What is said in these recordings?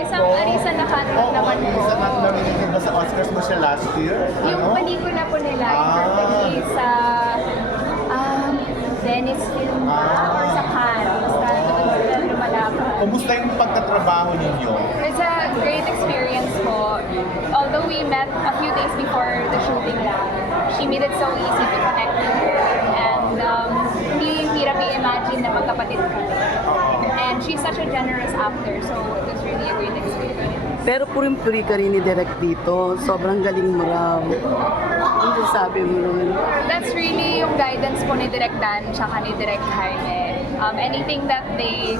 Isang Arisa na cut Oo, naman po. isa na nominated ba sa Oscars mo siya last year? Yung pelikula po nila, perfectly sa Venice Film or sa Cannes. Basta doon sila lumalaban. Kumusta yung pagtatrabaho ninyo? It's a great experience po. Although we met a few days before the shooting lang, she made it so easy to connect with her. And hindi hirap i-imagine na magkapatid kami. And she's such a generous actor, so it was really a great experience. Pero puring-puri ka rin ni Direk dito. Sobrang galing mo raw. Ano sabi mo naman? That's really yung guidance po ni Direk Dan tsaka ni Direk Jaime. Anything that they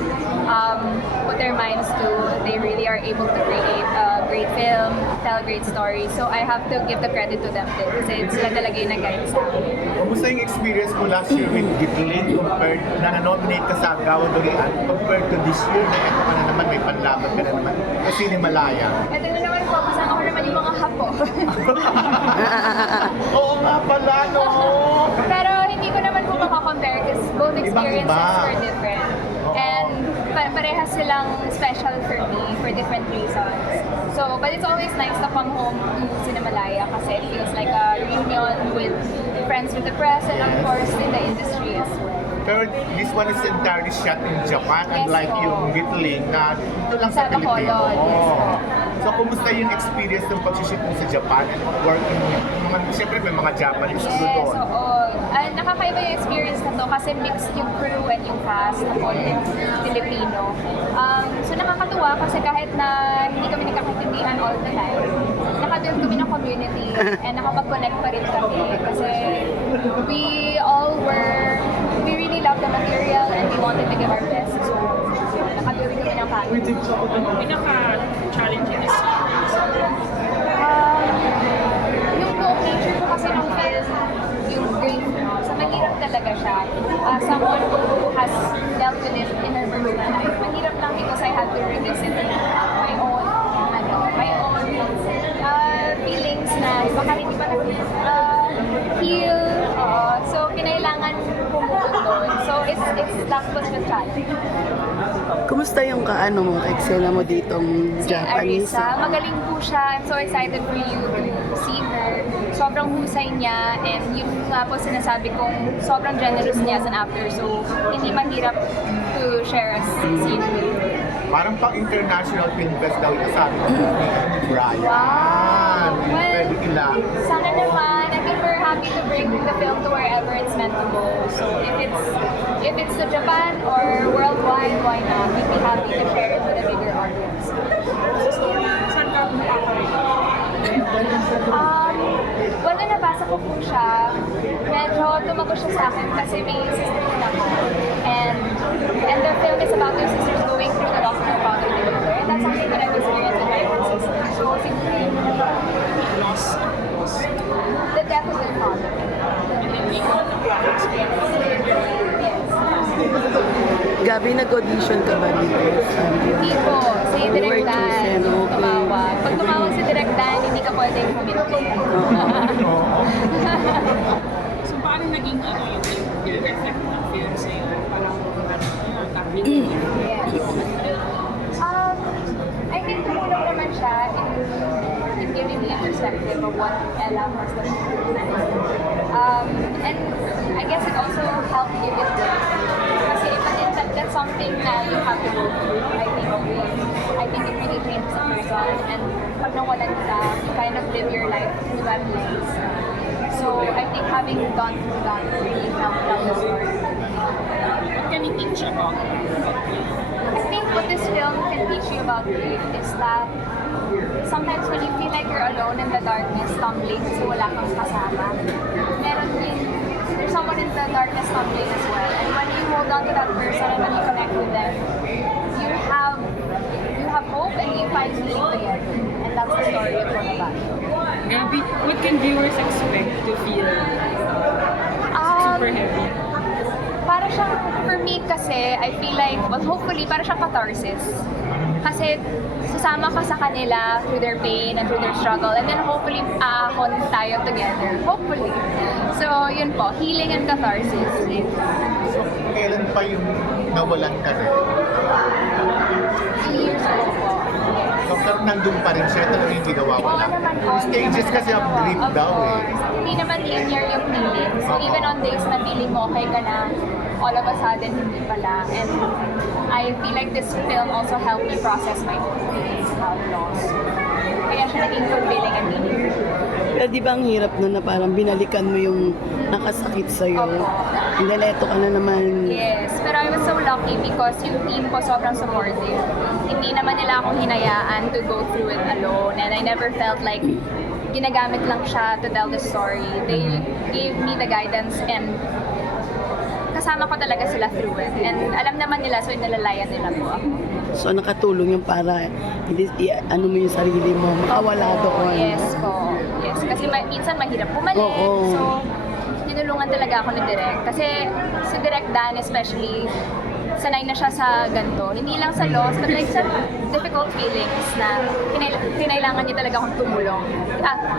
put their minds to, they really are able to create a great film, tell great stories. So I have to give the credit to them din kasi sila talaga yung nag-guide sa akin. Kumusta yung experience mo last year with Gitling compared na na-nominate ka sa Gawa Dorian compared to this year na ito ka na naman, may panlaban ka na naman kasi ni Malaya. Ito na naman po, kasama ko naman yung mga hapo. Oo nga pala, no? Pero hindi ko naman po makakompare kasi both experiences Iba-iba. were different. And parehas silang special for me for different reasons. So, but it's always nice to come home to Cinemalaya kasi it feels like a reunion with friends with the press and of course in the industry as well. Pero this one is entirely shot in Japan, Yes, unlike po. yung Gitling na dito lang sa Sa Bacolod, Pilipino. yes, po. So, kumusta yung experience ng pag-shoot mo sa Japan and working with mga, siyempre may mga Japanese crew Yes, doon. oo. Nakakaiba yung experience na to kasi mixed yung crew and yung cast na all Filipino. So nakakatuwa kasi kahit na hindi kami nagkakaintindihan all the time, nakabuild kami ng community and nakapag-connect pa rin kami kasi we really love the material and we wanted to give our best. So nakabuild kami ng family. Pinaka-challenging is Yung buong nature ko kasi ng film, yung grief, so mahirap talaga siya. Someone who has dealt with it in her personal life, mahirap lang because I had to revisit my own, feelings na baka hindi pa heal. So kinailangan pumulot doon. So that was the challenge. Kumusta yung kaano mo, eksena mo ditong Si Japanese? Arisa, magaling po siya. I'm so excited for you to see her. Sobrang husay niya and yung nga po sinasabi kong sobrang generous niya as an actor. So, hindi mahirap to share a scene with her. Parang pang international film fest daw ito sabi ko ni Brian. Wow! Pwede kila. Sana naman. I think we're happy to bring the film to wherever it's meant to go. So, if it's to Japan or worldwide, why not? We'd be happy to share it with a bigger audience. saan ka Well, nung nabasa ko po siya, medyo tumago siya sa akin kasi may sister din ako. And the film is about your sisters going through the loss of their father together. And that's something that I've experienced with my own sister. So, siguro yung loss the death of their father. and then ikaw na Yes. Gabi, nag-audition ka ba dito? Hindi po. Si You Direk were Dan chosen, okay. tumawag. Pag tumawag si Direk Dan, hindi ka pwedeng huminti. So paano naging yung effect ng film sa'yo? Parang Yes. I think tumulong naman siya in giving me a perspective of what Ella must have been. And I guess it also helped give it worth. Kasi that's something that you have to go through. I think it really changes a person. And pag nawalan ka, you kind of live your life through that lens. So I think having gone through that really helped tell the story. what can you teach about I think what this film can teach you about grief is that sometimes when you feel like you're alone in the darkness, stumbling kasi wala kang kasama, there's someone in the darkness stumbling as well. And when you hold on to that person and when you connect with them, you have hope and you find healing together. And that's the story of Bonabat. Gabi, what can viewers expect to feel super heavy? Para siyang, for me kasi, I feel like, well, hopefully, para siyang catharsis. Kasi, susama ka sa kanila through their pain and through their struggle, and then hopefully, aahon tayo together. Hopefully. So, yun po, healing and catharsis. So, kailan pa yung nawalan ka rin? 2 years ago po. nandun pa rin siya, talaga yung ginawa Oo wala. naman po. Stages kasi of grief Of daw eh. course. Hindi naman linear yung feeling. So even on days na feeling mo okay ka na, all of a sudden hindi pala. And I feel like this film also helped me process my own feelings about loss. Kaya siya naging fulfilling and meaningful. Pero di ba ang hirap nun na parang binalikan mo yung nakasakit sa'yo? Opo. And then eto ka na naman. Yes, pero I was so lucky because yung team ko sobrang supportive. Hindi naman nila akong hinayaan to go through it alone, and I never felt like ginagamit lang siya to tell the story. They gave me the guidance and kasama ko talaga sila through it. And alam naman nila, so inalalayan nila po ako. So nakatulong yung para ano mo yung sarili mo, makawala doon. Yes po. Yes, kasi minsan mahirap bumalik. Oo. So, tinulungan talaga ako ni Direk. Kasi si Direk Dan especially, sanay na siya sa ganito. Hindi lang sa loss, but like sa difficult feelings na kinailangan niya talaga akong tumulong.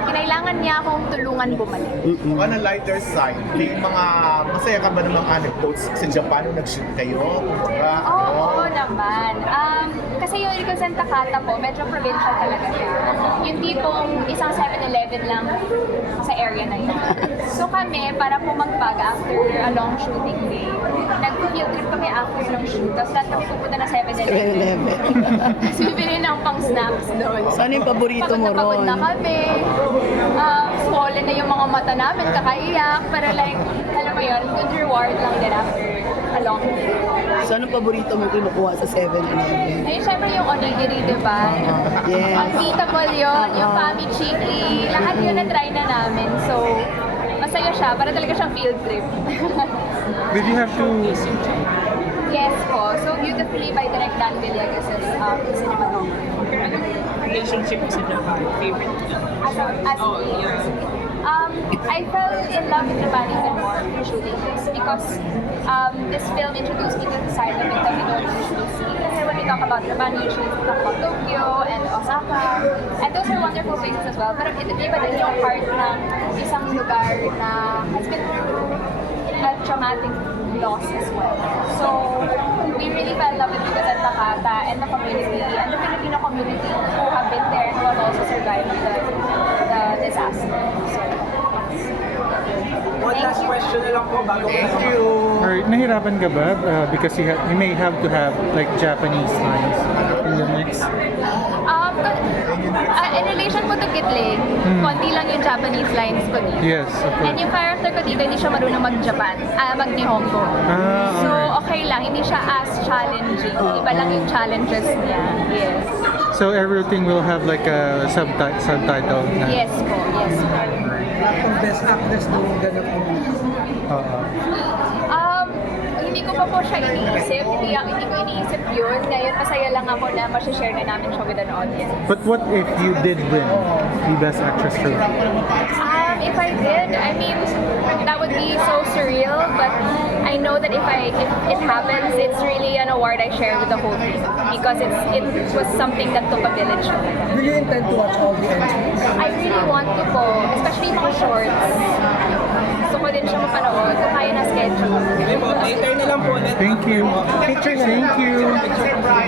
Kinailangan niya akong tulungan bumalik. On a lighter side, may mga masaya ka ba namang anecdotes sa Japan nung nag-shoot kayo? Diba? Oo naman. Kasi yung Rikusen Takata po, medyo provincial talaga siya. Yung tipong isang 7-Eleven lang sa area na yun. So kami, para po magpag after a long shooting day, nag-field trip kami after ng shoot. Tapos lahat kami pupunta na 7-Eleven. 7-Eleven. Tapos bibili ng pang-snacks doon. So ano yung paborito mo Pagod ron? na kami. Swollen na yung mga mata namin, kakaiyak. Pero like, alam mo yun, good reward lang din after a long day. So anong paborito mo kinukuha sa 7-Eleven? Ayun, syempre yung onigiri, di ba? Yes. Unbeatable yun, yung Fami Chiki, lahat yun na-try na namin. So, masaya siya, para talaga siyang field trip. Did you have to Yes po. So, Beautifully by Direk Dan Villegas is cinematographer. Pero anong relationship mo sa Japan? Favorite mo? As Oh, me, yeah. I fell in love with Japanese and more through shooting this because this film introduced me to the side of it that we don't usually see. Kasi when we talk about Japan, we usually talk about Tokyo and Osaka, and those are wonderful places as well. Pero iba din yung part ng isang lugar na has been through a traumatic loss as well. So, we really fell in love with Rikusen Takata and the community and the Filipino community who have been there and who have also survived the disaster. So, One last question na lang po bago Thank you! or nahirapan ka ba because you may have to have like Japanese lines in the mix? In relation po to Gitling, konti lang yung Japanese lines ko dito. Yes, of And course. yung character ko dito, hindi siya marunong mag-Japan, mag-Nihongo. So, alright. okay lang, hindi siya as challenging. Iba lang yung challenges niya. Yes. So everything will have like a subtitle na. Yes po, yes po. lahat ng best actress nung ganap mo. Oo. Hindi ko pa po siya iniisip. Hindi ko iniisip yun. Ngayon, masaya lang ako na masashare na namin siya with an audience. But what if you did win the Best Actress trophy? If I did, I mean, that would be so surreal. But I know that if it happens, it's really an award I share with the whole team because it was something that took a village. Do you intend to watch all the entries? I really want to po, especially mga shorts. Gusto ko din siya mapanood kung kaya na schedule. Later na lang po ulit. Thank you. Picture na lang. Thank you.